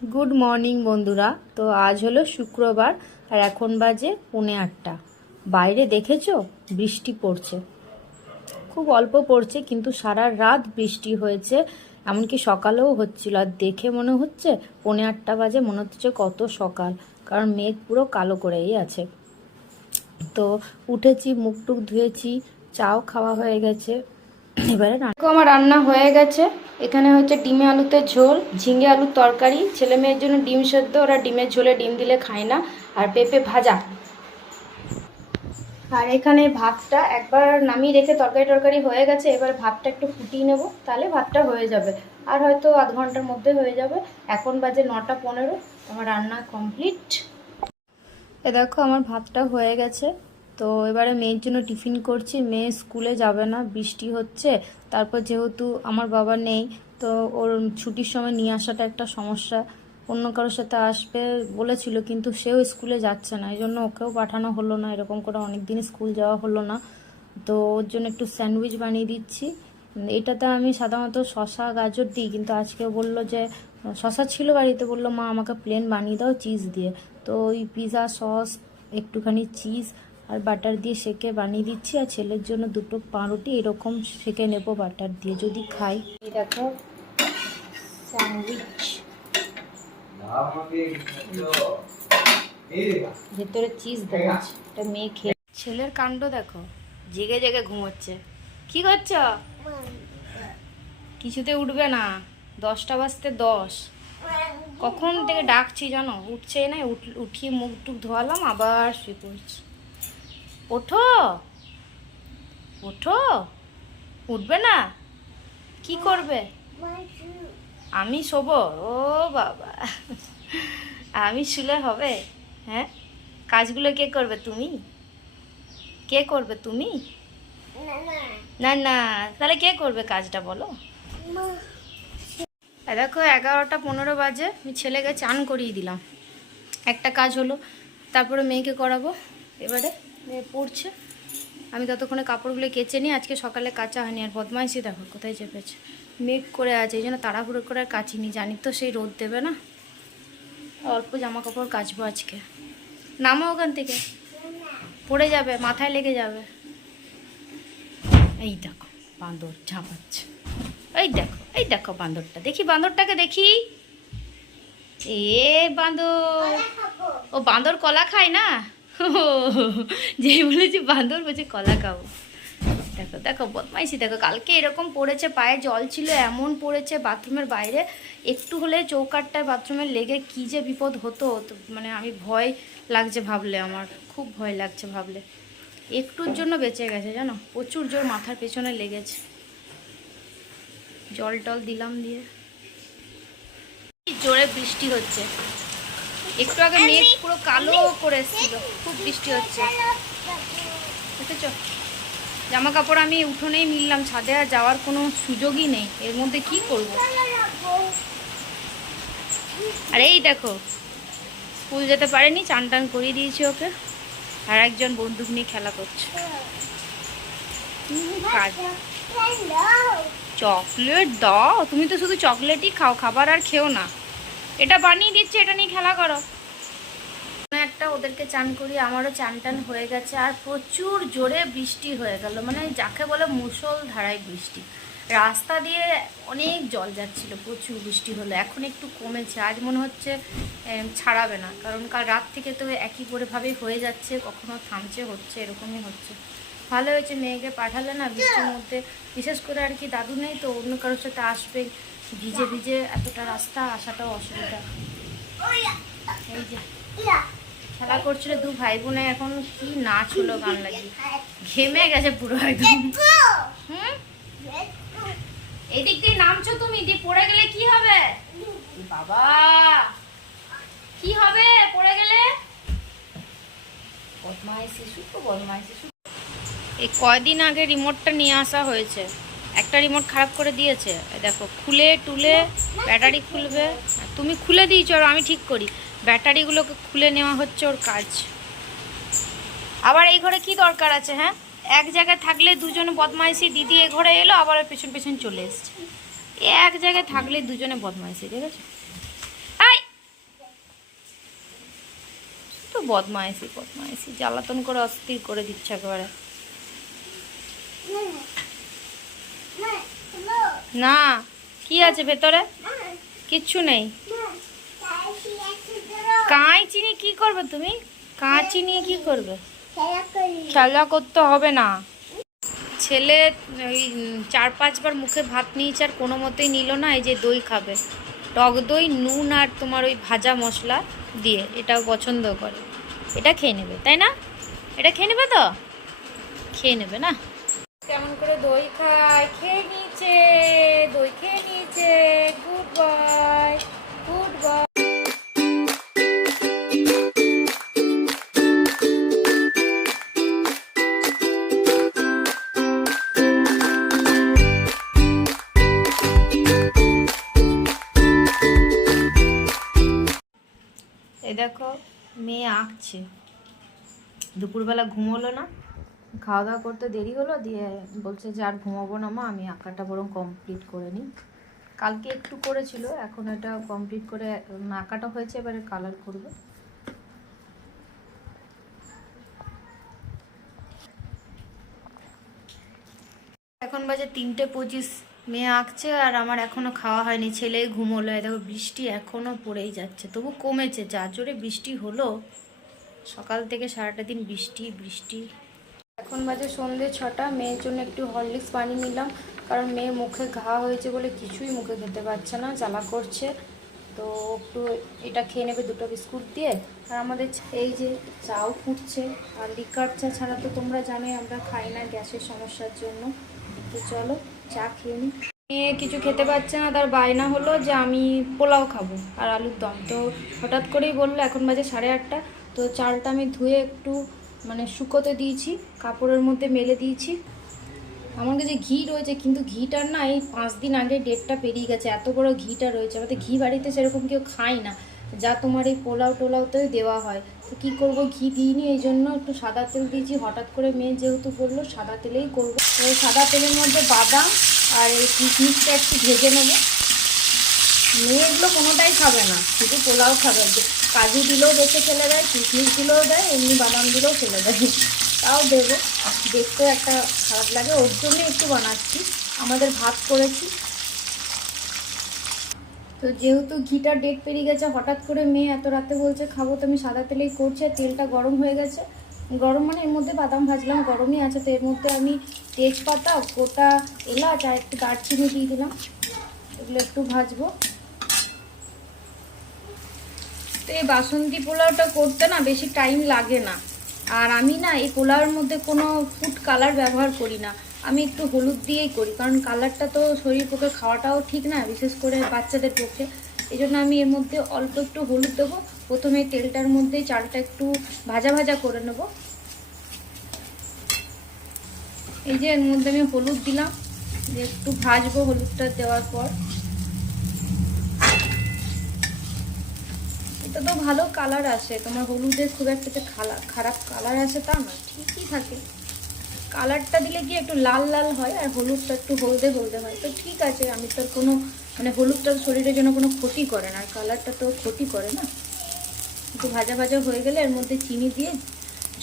Good morning बंधुरा। तो आज हलो शुक्रवार और एखन बाजे 8:30। बाइरे देखेछो बृष्टि पड़ছে, खूब अल्प पड़ছে किन्तु सारा रात बृष्टि হয়েছে, এমনকি সকালেও হচ্ছিল। আর দেখে মনে হচ্ছে 8:30 বাজে, মনে হচ্ছে কত সকাল, কারণ মেঘ পুরো কালো করেই আছে। তো উঠেছি, মুখ টুক ধুয়েছি, চাও খাওয়া হয়ে গেছে। এবারে আমার রান্না হয়ে গেছে। এখানে হচ্ছে ডিমে আলুতে ঝোল, ঝিঙে আলুর তরকারি, ছেলে মেয়ের জন্য ডিম সেদ্ধ, ওরা ডিমের ঝোলে ডিম দিলে খায় না, আর পেঁপে ভাজা। আর এখানে ভাতটা একবার নামিয়ে রেখে তরকারি হয়ে গেছে, এবার ভাতটা একটু ফুটিয়ে নেব, তাহলে ভাতটা হয়ে যাবে। আর হয়তো আধ ঘন্টার মধ্যে হয়ে যাবে। এখন বাজে 9:15, আমার রান্না কমপ্লিট। এ দেখো আমার ভাতটা হয়ে গেছে। তো এবারে মেয়ের জন্য টিফিন করছি। মেয়ে স্কুলে যাবে না, বৃষ্টি হচ্ছে। তারপর যেহেতু আমার বাবা নেই, তো ওর ছুটির সময় নিয়ে আসাটা একটা সমস্যা। অন্য কারোর সাথে আসবে বলেছিল, কিন্তু সেও স্কুলে যাচ্ছে না, এই জন্য ওকেও পাঠানো হলো না। এরকম করে অনেক দিন স্কুল যাওয়া হলো না। তো ওর জন্য একটু স্যান্ডউইচ বানিয়ে দিচ্ছি। এটাতে আমি সাধারণত শসা গাজর দিই, কিন্তু আজকে বললো যে শসা ছিল বাড়িতে, বললো মা আমাকে প্লেন বানিয়ে দাও চিজ দিয়ে। তো ওই পিৎজা সস, একটুখানি চিজ আর বাটার দিয়ে সেকে বানিয়ে দিচ্ছি। আর ছেলের জন্য দুটো পাউরুটি এরকম সেকে নেব বাটার দিয়ে, যদি খাই। এই দেখো স্যান্ডউইচ, ভেতরে চিজ দেওয়া আছে। এটা মেয়ে খেয়ে, ছেলের কাণ্ড দেখো, জেগে জেগে ঘুমোচ্ছে। কি করছ? কিছুতে উঠবে না, 10টা বাজতে 10। কখন থেকে ডাকছি জানো, উঠছেই না। উঠিয়ে মুখ টুক ধোয়ালাম, আবার শুয়ে পড়ছি। ওঠো ওঠো, উঠবে না? কি করবে? আমি শোবো? ও বাবা, আমি শুলে হবে? হ্যাঁ, কাজগুলো কে করবে? তুমি? কে করবে? তুমি? না না, তাহলে কে করবে কাজটা বলো? দেখো 11:15 বাজে, আমি ছেলেকে চান করিয়ে দিলাম। একটা কাজ হলো, তারপরে মেয়েকে করাবো। এবারে মেয়ে পড়ছে, আমি ততক্ষণে কাপড়গুলো কেচে নিই। আজকে সকালে কাচা হয়নি। আর বদমাইশি দেখো কোথায় চেপেছে, মেঘ করে আছে, এই জন্য তাড়াহুড়ো করে আর কাচিনি। জানি তো সেই রোদ দেবে না, অল্প জামা কাপড় কাচবো আজকে। নামো ওখান থেকে, পড়ে যাবে, মাথায় লেগে যাবে। এই দেখো বাঁদর ঝাঁপাচ্ছে, এই দেখো বাঁদরটা, দেখি বাঁদরটাকে দেখি। এ বাঁদর, ও বাঁদর কলা খায় না? যেই বলেছি বাঁদর, বলছে কলা খাবো। দেখো দেখো বদমাইশি দেখো, কালকে এরকম পড়েছে, পায়ে জল ছিল এমন পড়েছে বাথরুমের বাইরে। একটু হলে চৌকাঠটায় বাথরুমে লেগে কি যে বিপদ হতো, মানে আমি ভয় লাগছে ভাবলে, আমার খুব ভয় লাগছে ভাবলে। একটুর জন্য বেঁচে গেছে জানো, প্রচুর জোর মাথার পেছনে লেগেছে। জল টল দিলাম দিয়ে। জোরে বৃষ্টি হচ্ছে, একটু আগে মেঘ পুরো কালো করে এসেছিল, খুব বৃষ্টি হচ্ছে। দেখেছো, জামা কাপড় আমি উঠোনেই মিললাম, ছাদে আর যাওয়ার কোনো সুযোগই নেই। এর মধ্যে কি করব? আর এই দেখো স্কুল যেতে পারেনি, চান টান করিয়ে দিয়েছি ওকে। আর একজন বন্দুক নিয়ে খেলা করছে। চকলেট দাও? তুমি তো শুধু চকলেটই খাও, খাবার আর খেও না। এটা বানিয়ে দিচ্ছে, এটা নিয়ে খেলা করো। একটা ওদেরকে চান করি, আমারও চান টান হয়ে গেছে। আর প্রচুর জোরে বৃষ্টি হয়ে গেল, মানে যাকে বলে মুষলধারায় বৃষ্টি। রাস্তা দিয়ে অনেক জল যাচ্ছিল, প্রচুর বৃষ্টি হলো। এখন একটু কমেছে, আজ মনে হচ্ছে ছাড়াবে না, কারণ কাল রাত থেকে তো একই ভাবেই হয়ে যাচ্ছে, কখনো থামছে, হচ্ছে, এরকমই হচ্ছে। ভালো হয়েছে মেয়েকে পাঠালে না বৃষ্টির মধ্যে, বিশেষ করে আর কি দাদু নেই তো, অন্য কারোর সাথে আসবে, ভিজে ভিজে এতটা রাস্তা আসাটাও অসুবিধা। এই যে খেলা করছিল দু ভাই বোনে, এখন কি নাচ হলো গান লাগিয়ে, ঘেমে গেছে পুরো একদম। এদিক দিয়ে নামছো তুমি, দিয়ে পড়ে গেলে কি হবে? বাবা কি হবে পড়ে গেলে? বদমাইশি, শুধু বদমাইশি। এই কয়দিন আগে রিমোটটা নিয়ে আসা হয়েছে, একটা রিমোট খারাপ করে দিয়েছে। দেখো খুলে টুলে ব্যাটারি খুলবে, তুমি খুলে দিয়েছো আর আমি ঠিক করি। ব্যাটারিগুলোকে খুলে নেওয়া হচ্ছে ওর কাজ। আবার এই ঘরে কি দরকার আছে? হ্যাঁ, এক জায়গায় থাকলে দুজনে বদমাইশি, দিদি এ ঘরে এলো আবার পেছন পেছন চলে এসছে। এক জায়গায় থাকলে দুজনে বদমাইশি, ঠিক আছে? শুধু বদমাইশি বদমাইশি, জ্বালাতন করে অস্থির করে দিচ্ছে একেবারে। না, কি আছে ভেতরে? কিচ্ছু নেই। কাঁচি নিয়ে কি করবে তুমি? কাঁচি নিয়ে কি করবে? খেলা করতে হবে না। ছেলে ওই 4-5 বার মুখে ভাত নিয়েছে আর কোনো মতেই নিল না। এই যে দই খাবে, টক দই, নুন আর তোমার ওই ভাজা মশলা দিয়ে, এটাও পছন্দ করে। এটা খেয়ে নেবে, তাই না? এটা খেয়ে নেবে তো? খেয়ে নেবে না? কেমন করে দই খায়, খেয়ে নিয়েছে, দই খেয়ে নিয়েছে। Good boy, good boy. এই দেখো মেয়ে আঁকছে, দুপুরবেলা ঘুমোলো না, খাওয়া দাওয়া করতে দেরি হলো, দিয়ে বলছে যে আর ঘুমাবো না মা, আমি আঁকাটা বরং কমপ্লিট করে নিই। কালকে একটু করেছিল, এখন এটা কমপ্লিট করে আঁকাটা হয়েছে, এবারে কালার করবে। এখন বাজে 3:25, মেয়ে আঁকছে আর আমার এখনো খাওয়া হয়নি। ছেলে ঘুমোলো। দেখো বৃষ্টি এখনো পড়েই যাচ্ছে, তবু কমেছে। যা জোরে বৃষ্টি হলো, সকাল থেকে সারাটা দিন বৃষ্টি বৃষ্টি। এখন বাজে সন্ধ্যে 6টা। মেয়ের জন্য একটু হরলিক্স পানি নিলাম, কারণ মেয়ে মুখে ঘা হয়েছে বলে কিছুই মুখে খেতে পারছে না, জ্বালা করছে। তো একটু এটা খেয়ে নেবে 2টা বিস্কুট দিয়ে। আর আমাদের এই যে চাও ফুটছে, আর লিকার চা ছাড়া তো তোমরা জানোই আমরা খাই না গ্যাসের সমস্যার জন্য। তো চলো চা খেয়ে নিই। মেয়ে কিছু খেতে পারছে না, তার বায়না হলো যে আমি পোলাও খাবো আর আলুর দম। তো হঠাৎ করেই বললো, এখন বাজে 8:30। তো চালটা আমি ধুয়ে একটু মানে শুকোতে দিয়েছি, কাপড়ের মধ্যে মেলে দিয়েছি। আমার কাছে ঘি রয়েছে, কিন্তু ঘিটার না এই 5 দিন আগে ডেটটা পেরিয়ে গেছে। এত বড় ঘিটা রয়েছে, আমাদের ঘি বাড়িতে সেরকম কেউ খায় না, যা তোমার এই পোলাও টোলাওতেও দেওয়া হয়। তো কী করবো, ঘি দিইনি, এই জন্য একটু সাদা তেল দিয়েছি। হঠাৎ করে মেয়ে যেহেতু বললো সাদা তেলেই করবো, তো সাদা তেলের মধ্যে বাদাম আর এই কিশমিশটা একটু ভেজে নেবো। মেয়ে এগুলো কোনোটাই খাবে না, শুধু পোলাও খাবে। কাজু দিলেও বেছে ফেলে দেয়, কিশমিশ দিলেও দেয়, এমনি বাদাম দিলেও ফেলে দেয়। তাও দেবো, দেখতেও একটা খারাপ লাগে, ওর জন্য একটু বানাচ্ছি। আমাদের ভাত করেছি, তো যেহেতু ঘিটা ডেট পেরিয়ে গেছে, হঠাৎ করে মেয়ে এত রাতে বলছে খাবো, তো আমি সাদা তেলেই করছি। তেলটা গরম হয়ে গেছে, গরম মানে এর মধ্যে বাদাম ভাজলাম, গরমই আছে। তো এর মধ্যে আমি তেজপাতা, গোটা এলাচ আর একটু দারচিনি দিয়ে দিলাম, এগুলো একটু ভাজবো। তো এই বাসন্তী পোলাওটা করতে না বেশি টাইম লাগে না। আর আমি না এই পোলাওয়ের মধ্যে কোনো ফুড কালার ব্যবহার করি না, আমি একটু হলুদ দিয়েই করি, কারণ কালারটা তো শরীর পক্ষে খাওয়াটাও ঠিক না, বিশেষ করে বাচ্চাদের পক্ষে। এই জন্য আমি এর মধ্যে অল্প একটু হলুদ দেবো। প্রথমে তেলটার মধ্যে চালটা একটু ভাজা ভাজা করে নেব। এই যে এর মধ্যে আমি হলুদ দিলাম, যে একটু ভাজবো হলুদটা দেওয়ার পর। এটা তো ভালো কালার আসে, তোমার হলুদের খুব একটা যে খারাপ কালার আসে তা না, ঠিকই থাকে। কালারটা দিলে কি একটু লাল লাল হয়, আর হলুদটা একটু হলদে হলদে হয়, তো ঠিক আছে। আমি তো কোনো মানে হলুদটার শরীরের জন্য কোনো ক্ষতি করে না, আর কালারটা তো ক্ষতি করে না। একটু ভাজা ভাজা হয়ে গেলে এর মধ্যে চিনি দিয়ে,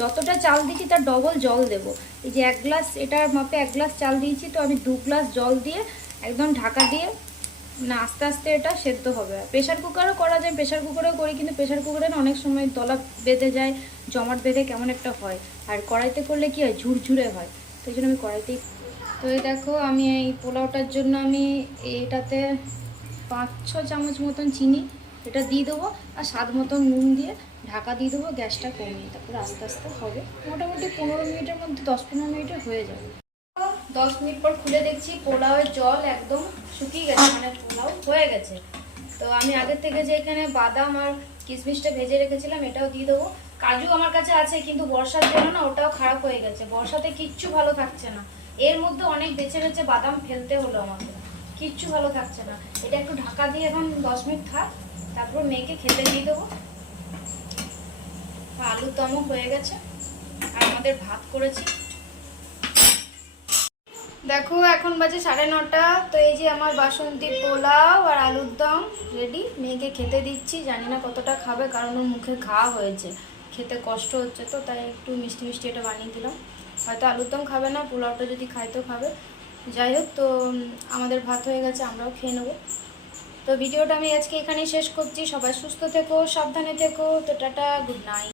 যতটা চাল দিয়েছি তার ডবল জল দেব। এই যে 1 গ্লাস, এটার মাপে 1 গ্লাস চাল দিয়েছি, তো আমি 2 গ্লাস জল দিয়ে একদম ঢাকা দিয়ে না আস্তে আস্তে এটা সেদ্ধ হবে। প্রেশার কুকারও করা যায়, প্রেশার কুকারেও করি, কিন্তু প্রেশার কুকারে না অনেক সময় দলা বেঁধে যায়, জমাট বেঁধে কেমন একটা হয়। আর কড়াইতে করলে কি হয়, ঝুরঝুরে হয়, তো এই জন্য আমি কড়াইতেই। তো এই দেখো আমি এই পোলাওটার জন্য আমি এটাতে 5-6 চামচ মতন চিনি এটা দিয়ে দেবো, আর স্বাদ মতন নুন দিয়ে ঢাকা দিয়ে দেবো, গ্যাসটা কমিয়ে। তারপরে আস্তে আস্তে হবে, মোটামুটি 15 মিনিটের মধ্যে, 10-15 মিনিটে হয়ে যাবে। 10 মিনিট পর খুলে দেখছি পোলাওয়ের জল একদম শুকিয়ে গেছে, মানে পোলাও হয়ে গেছে। তো আমি আগের থেকে যে এখানে বাদাম আর কিশমিশটা ভেজে রেখেছিলাম এটাও দিয়ে দেবো। কাজু আমার কাছে আছে, কিন্তু বর্ষার জন্য না ওটাও খারাপ হয়ে গেছে, বর্ষাতে কিচ্ছু ভালো থাকছে না। এর মধ্যে অনেক বেছে বেছে বাদাম ফেলতে হলো আমাকে, কিচ্ছু ভালো থাকছে না। এটা একটু ঢাকা দিয়ে এখন 10 মিনিট থাক, তারপর মেয়েকে খেতে দিয়ে দেবো। আলুর দমও হয়ে গেছে, আর আমাদের ভাত করেছি। দেখো এখন বাজে 9:30। তো এই যে আমার বাসন্তী পোলাও আর আলুর দম রেডি, মেয়েকে খেতে দিচ্ছি। জানি না কতটা খাবে, কারণ ওর মুখে ঘা হয়েছে, খেতে কষ্ট হচ্ছে, তো তাই একটু মিষ্টি মিষ্টি এটা বানিয়ে দিলাম। হয়তো আলুর দম খাবে না, পোলাওটা যদি খাই তো খাবে। যাই হোক, তো আমাদের ভাত হয়ে গেছে, আমরাও খেয়ে নেবো। তো ভিডিওটা আমি আজকে এখানেই শেষ করছি। সবাই সুস্থ থেকো, সাবধানে থেকো। তো টাটা, গুড নাইট।